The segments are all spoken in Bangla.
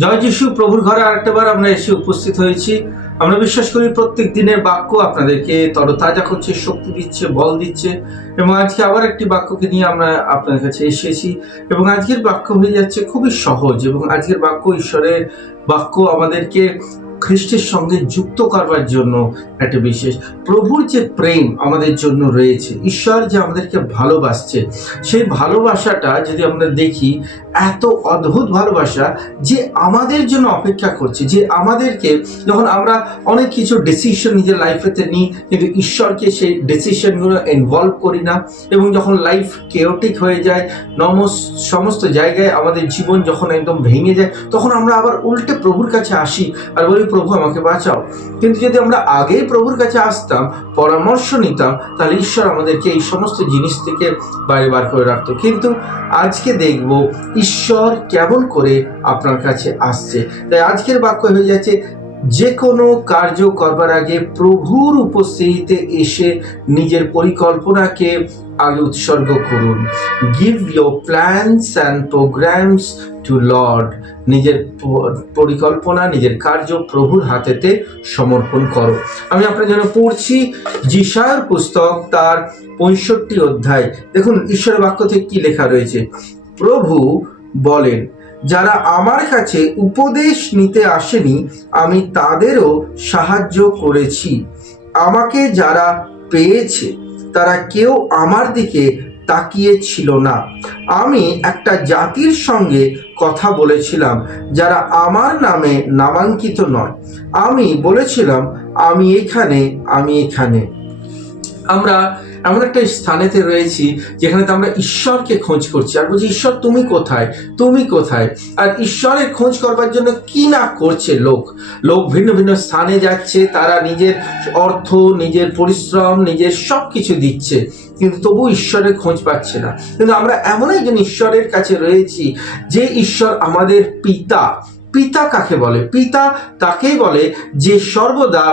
জয় যিশু প্রভুর ঘরে আরেকটাবার আমরা এসে উপস্থিত হয়েছি। আমরা বিশ্বাস করি প্রত্যেক দিনের বাক্য আপনাদেরকে তরতাজা করছে, শক্তি দিচ্ছে, বল দিচ্ছে। এবং আজকে আবার একটি বাক্যকে নিয়ে আমরা আপনাদের কাছে এসেছি এবং আজকের বাক্য হয়ে যাচ্ছে খুবই সহজ। এবং আজকের বাক্য ঈশ্বরের বাক্য আমাদেরকে খ্রিস্টের সঙ্গে যুক্ত করবার জন্য একটা বিশেষ। প্রভুর যে প্রেম আমাদের জন্য রয়েছে, ঈশ্বর যে আমাদেরকে ভালোবাসছে, সেই ভালোবাসাটা যদি আমরা দেখি, এত অদ্ভুত ভালোবাসা যে আমাদের জন্য অপেক্ষা করছে, যে আমাদেরকে যখন আমরা অনেক কিছু ডিসিশন নিজের লাইফেতে নিই কিন্তু ঈশ্বরকে সেই ডিসিশনগুলো ইনভলভ করি না, এবং যখন লাইফ কেওটিক হয়ে যায়, সমস্ত জায়গায় আমাদের জীবন যখন একদম ভেঙে যায়, তখন আমরা আবার উল্টে প্রভুর কাছে আসি আর বলি, প্রভু আমাকে বাঁচাও। কিন্তু যদি আমরা আগেই প্রভুর কাছে আসতাম, পরামর্শ নিতাম, তাহলে ঈশ্বর আমাদেরকে এই সমস্ত জিনিস থেকে বাইরে বার করে রাখতো। কিন্তু আজকে দেখব ঈশ্বর কেমন করে আপনার কাছে আসছে। তাই আজকের বাক্য হয়ে যাচ্ছে, যে কোনো কার্য করবার আগে প্রভুর উপস্থিতিতে এসে নিজের পরিকল্পনাকে আগে উৎসর্গ করুন। Give your plans and programmes to lord. নিজের পরিকল্পনা, নিজের কার্য প্রভুর হাতেতে সমর্পণ করো। আমি আপনার জন্য পড়ছি যিশায়ার পুস্তক, তার 65 অধ্যায়। দেখুন ঈশ্বরের বাক্য থেকে কি লেখা রয়েছে। প্রভু বলেন, যারা আমার কাছে উপদেশ নিতে আসেনি, আমি তাদেরও সাহায্য করেছি। আমাকে যারা পেয়েছে তারা কেউ আমার দিকে তাকিয়ে ছিল না। আমি একটা জাতির সঙ্গে কথা বলেছিলাম যারা আমার নামে নামাঙ্কিত নয়। আমি বলেছিলাম, আমি এখানে, আমি এখানে। আমরা এমন একটা স্থানেতে রয়েছি যেখানে আমরা ঈশ্বরকে খোঁজ করছি আর বলছি, ঈশ্বর তুমি কোথায়, তুমি কোথায়। আর ঈশ্বরের খোঁজ করবার জন্য কি না করছে লোক। ভিন্ন ভিন্ন স্থানে যাচ্ছে, তারা নিজের অর্থ, নিজের পরিশ্রম, নিজের সব কিছু দিচ্ছে, কিন্তু তবু ঈশ্বরের খোঁজ পাচ্ছে না। কিন্তু আমরা এমন একজন ঈশ্বরের কাছে রয়েছি, যে ঈশ্বর আমাদের পিতা। পিতা কাকে বলে? পিতা তাকেই বলে যে সর্বদা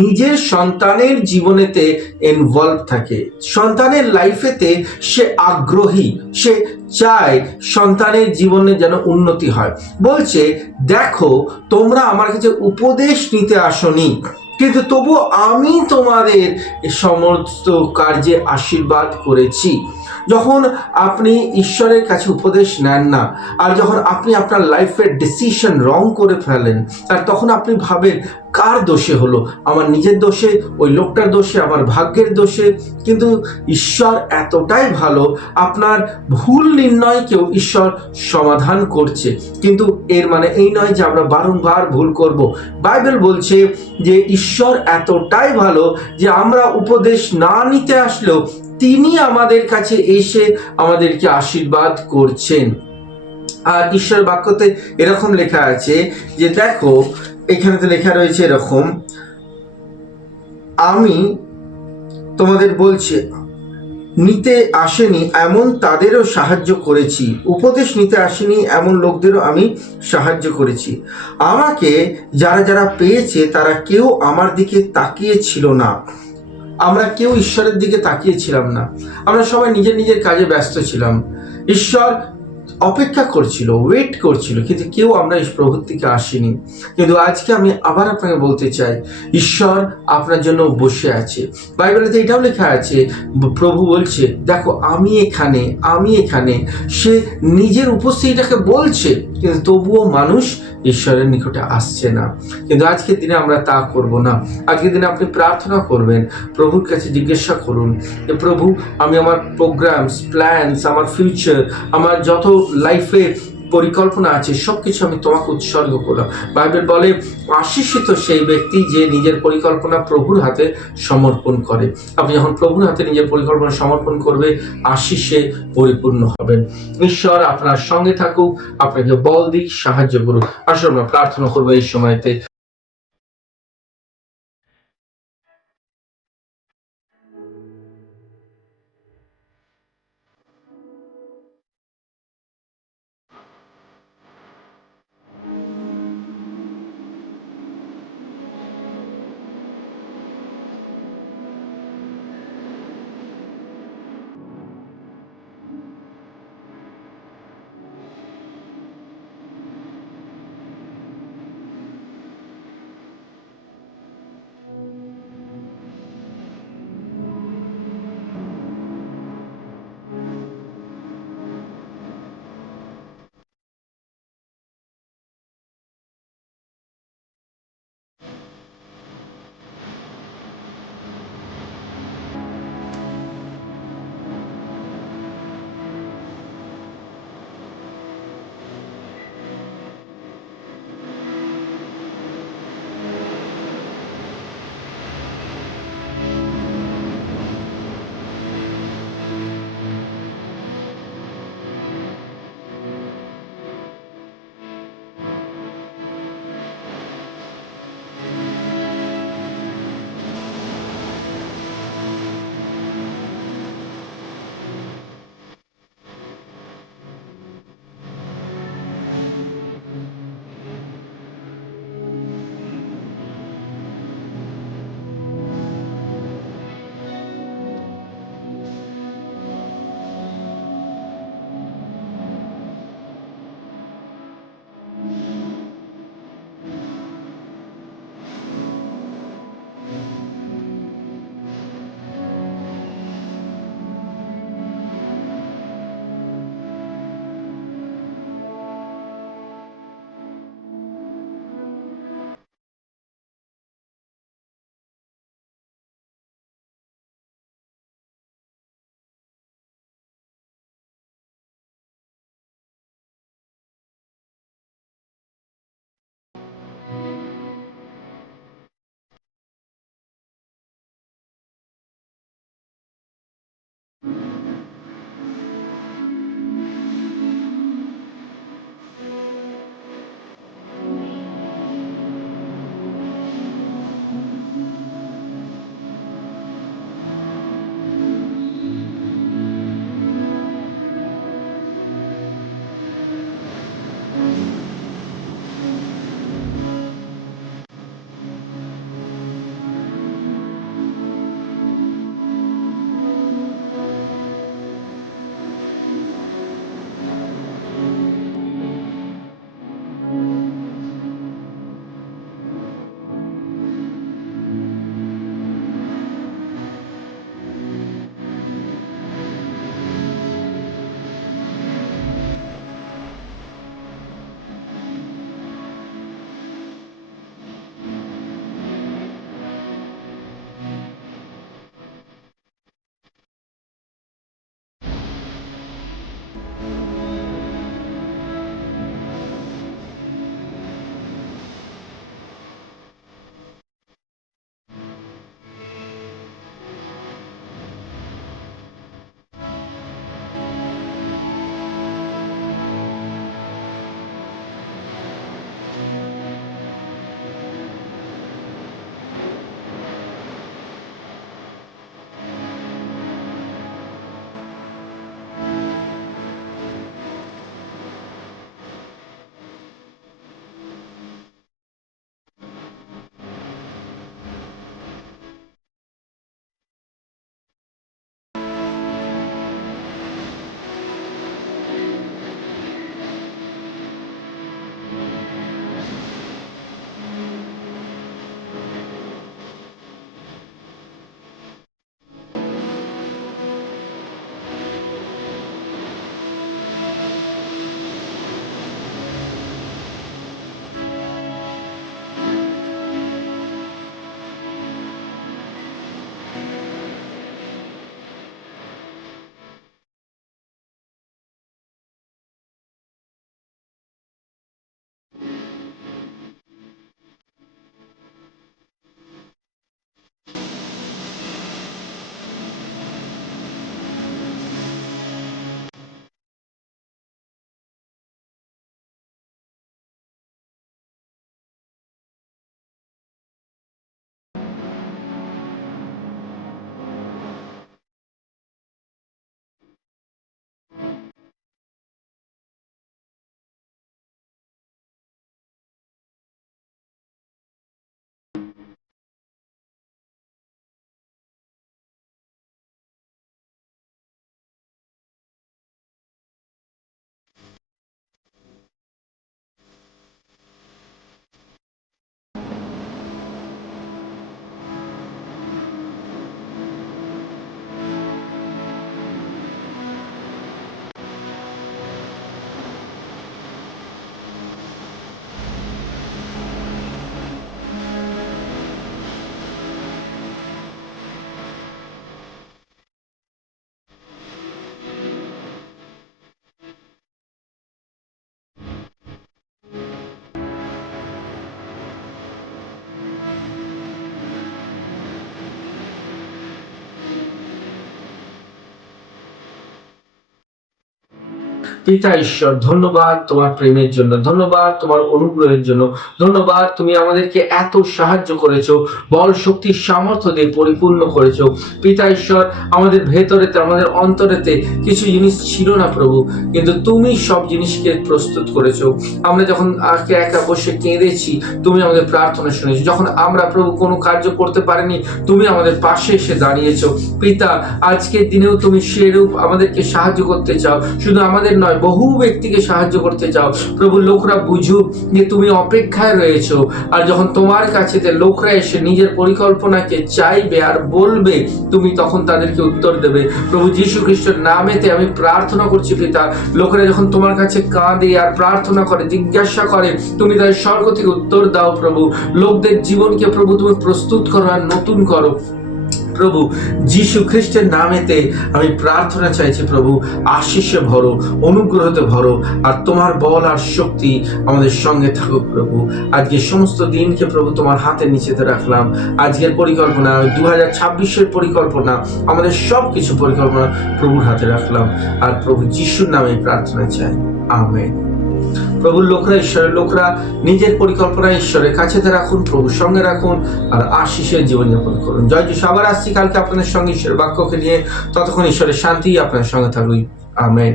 নিজের সন্তানের জীবনেতে ইনভলভ থাকে, সন্তানের লাইফেতে সে আগ্রহী, সে চায় সন্তানের জীবনে যেন উন্নতি হয়। বলছে, দেখো তোমরা আমার কাছে উপদেশ নিতে আসনি, কিন্তু তবু আমি তোমাদের সমস্ত কার্যে আশীর্বাদ করেছি। যখন আপনি ঈশ্বরের কাছে উপদেশ নেন না, আর যখন আপনি আপনার লাইফের ডিসিশন রং করে ফেলেন, আর তখন আপনি ভাবেন কার দোষে হলো, আমার নিজের দোষে, ওই লোকটার দোষে, আমার ভাগ্যের দোষে। কিন্তু ঈশ্বর এতটাই ভালো, আপনার ভুল নির্ণয়কেও ঈশ্বর সমাধান করছে। কিন্তু এর মানে এই নয় যে আমরা বারংবার ভুল করব। বাইবেল বলছে যে ঈশ্বর এতটাই ভালো যে আমরা উপদেশ না নিতে আসলেও তিনি আমাদের কাছে এসে আমাদেরকে আশীর্বাদ করছেন। আর ঈশ্বর বাক্যতে এরকম লেখা আছে যে, দেখো এখানে তো লেখা রয়েছে এরকম, আমি তোমাদের বলছি, নিতে আসেনি এমন তাদেরও সাহায্য করেছি, উপদেশ নিতে আসেনি এমন লোকদেরও আমি সাহায্য করেছি। আমাকে যারা যারা পেয়েছে তারা কেউ আমার দিকে তাকিয়ে ছিল না। আমরা কেউ ঈশ্বরের দিকে তাকিয়েছিলাম না, আমরা সবাই নিজের নিজের কাজে ব্যস্ত ছিলাম। ঈশ্বর অপেক্ষা করছিল, ওয়েট করছিল, কিন্তু কেউ আমরা এই প্রভুর দিকে আসিনি। কিন্তু আজকে আমি আবার আপনাকে বলতে চাই, ঈশ্বর আপনার জন্য বসে আছে। বাইবেলেতে এটাও লেখা আছে, প্রভু বলছে, দেখো আমি এখানে, আমি এখানে। সে নিজের উপস্থিতিটাকে বলছে, কিন্তু তবুও মানুষ ঈশ্বরের নিকটে আসছে না। কিন্তু আজকের দিনে আমরা তা করব না। আজকের দিনে আপনি প্রার্থনা করবেন, প্রভুর কাছে জিজ্ঞাসা করুন যে, প্রভু আমি আমার প্রোগ্রামস, প্ল্যানস, আমার ফিউচার, আমার যত লাইফে পরিকল্পনা আছে সবকিছু আমি তোমাকে উৎসর্গ করলাম। বাইবেল বলে, আশীষিত সেই ব্যক্তি যে নিজের পরিকল্পনা প্রভুর হাতে সমর্পণ করে। আপনি যখন প্রভুর হাতে নিজের পরিকল্পনা সমর্পণ করবে, আশীষে পরিপূর্ণ হবেন। ঈশ্বর আপনার সঙ্গে থাকুক, আপনাকে বল দিক, সাহায্য করুক। আসলে আমরা প্রার্থনা করবো এই সময়তে। পিতা ঈশ্বর, ধন্যবাদ তোমার প্রেমের জন্য, ধন্যবাদ তোমার অনুগ্রহের জন্য, ধন্যবাদ তুমি আমাদেরকে এত সাহায্য করেছো, বল শক্তি সামর্থ্য দিয়ে পরিপূর্ণ করেছো। পিতা ঈশ্বর, আমাদের ভেতরেতে আমাদের অন্তরেতে কিছু জিনিস ছিল না প্রভু, কিন্তু তুমি সব জিনিসকে প্রস্তুত করেছো। আমরা যখন একা বসে কেঁদেছি, তুমি আমাদের প্রার্থনা শুনেছো। যখন আমরা প্রভু কোনো কার্য করতে পারিনি, তুমি আমাদের পাশে এসে দাঁড়িয়েছো। পিতা, আজকের দিনেও তুমি সেরূপ আমাদেরকে সাহায্য করতে চাও, শুধু আমাদের নয়, বহু ব্যক্তিকে সাহায্য করতে চাও প্রভু। লোকরা বুঝুক যে তুমি অপেক্ষায় রয়েছো, আর যখন তোমার কাছে লোকরা এসে নিজের পরিকল্পনাকে চাইবে আর বলবে, তুমি তখন তাদেরকে উত্তর দেবে। প্রভু যীশু খ্রিস্টের নামেতে আমি প্রার্থনা করছি পিতা, লোকেরা যখন তোমার কাছে কাঁদে আর প্রার্থনা করে, জিজ্ঞাসা করে, তুমি তাদের স্বর্গ থেকে উত্তর দাও প্রভু। লোকদের জীবনকে প্রভু তুমি প্রস্তুত করো আর নতুন করো প্রভু। যীশু খ্রিস্টের নামেতে আমি প্রার্থনা চাইছি প্রভু, আশীষে ভরো, অনুগ্রহতে ভরো, আর তোমার বল আর শক্তি আমাদের সঙ্গে থাকুক প্রভু। আজকে সমস্ত দিনকে প্রভু তোমার হাতের নিচেতে রাখলাম। আজকের পরিকল্পনা, 2026-এর পরিকল্পনা, আমাদের সব কিছু পরিকল্পনা প্রভুর হাতে রাখলাম, আর প্রভু যিশুর নামে প্রার্থনা চাই, আমেন। প্রভুর লোকরা, ঈশ্বরের লোকরা নিজের পরিকল্পনা ঈশ্বরের কাছে রাখুন, প্রভুর সঙ্গে রাখুন, আর আশীষের জীবনযাপন করুন। জয় যিশু। আবার আসছি কালকে আপনাদের সঙ্গে ঈশ্বরের বাক্যকে নিয়ে। ততক্ষণ ঈশ্বরের শান্তি আপনার সঙ্গে থাকুক, আমেন।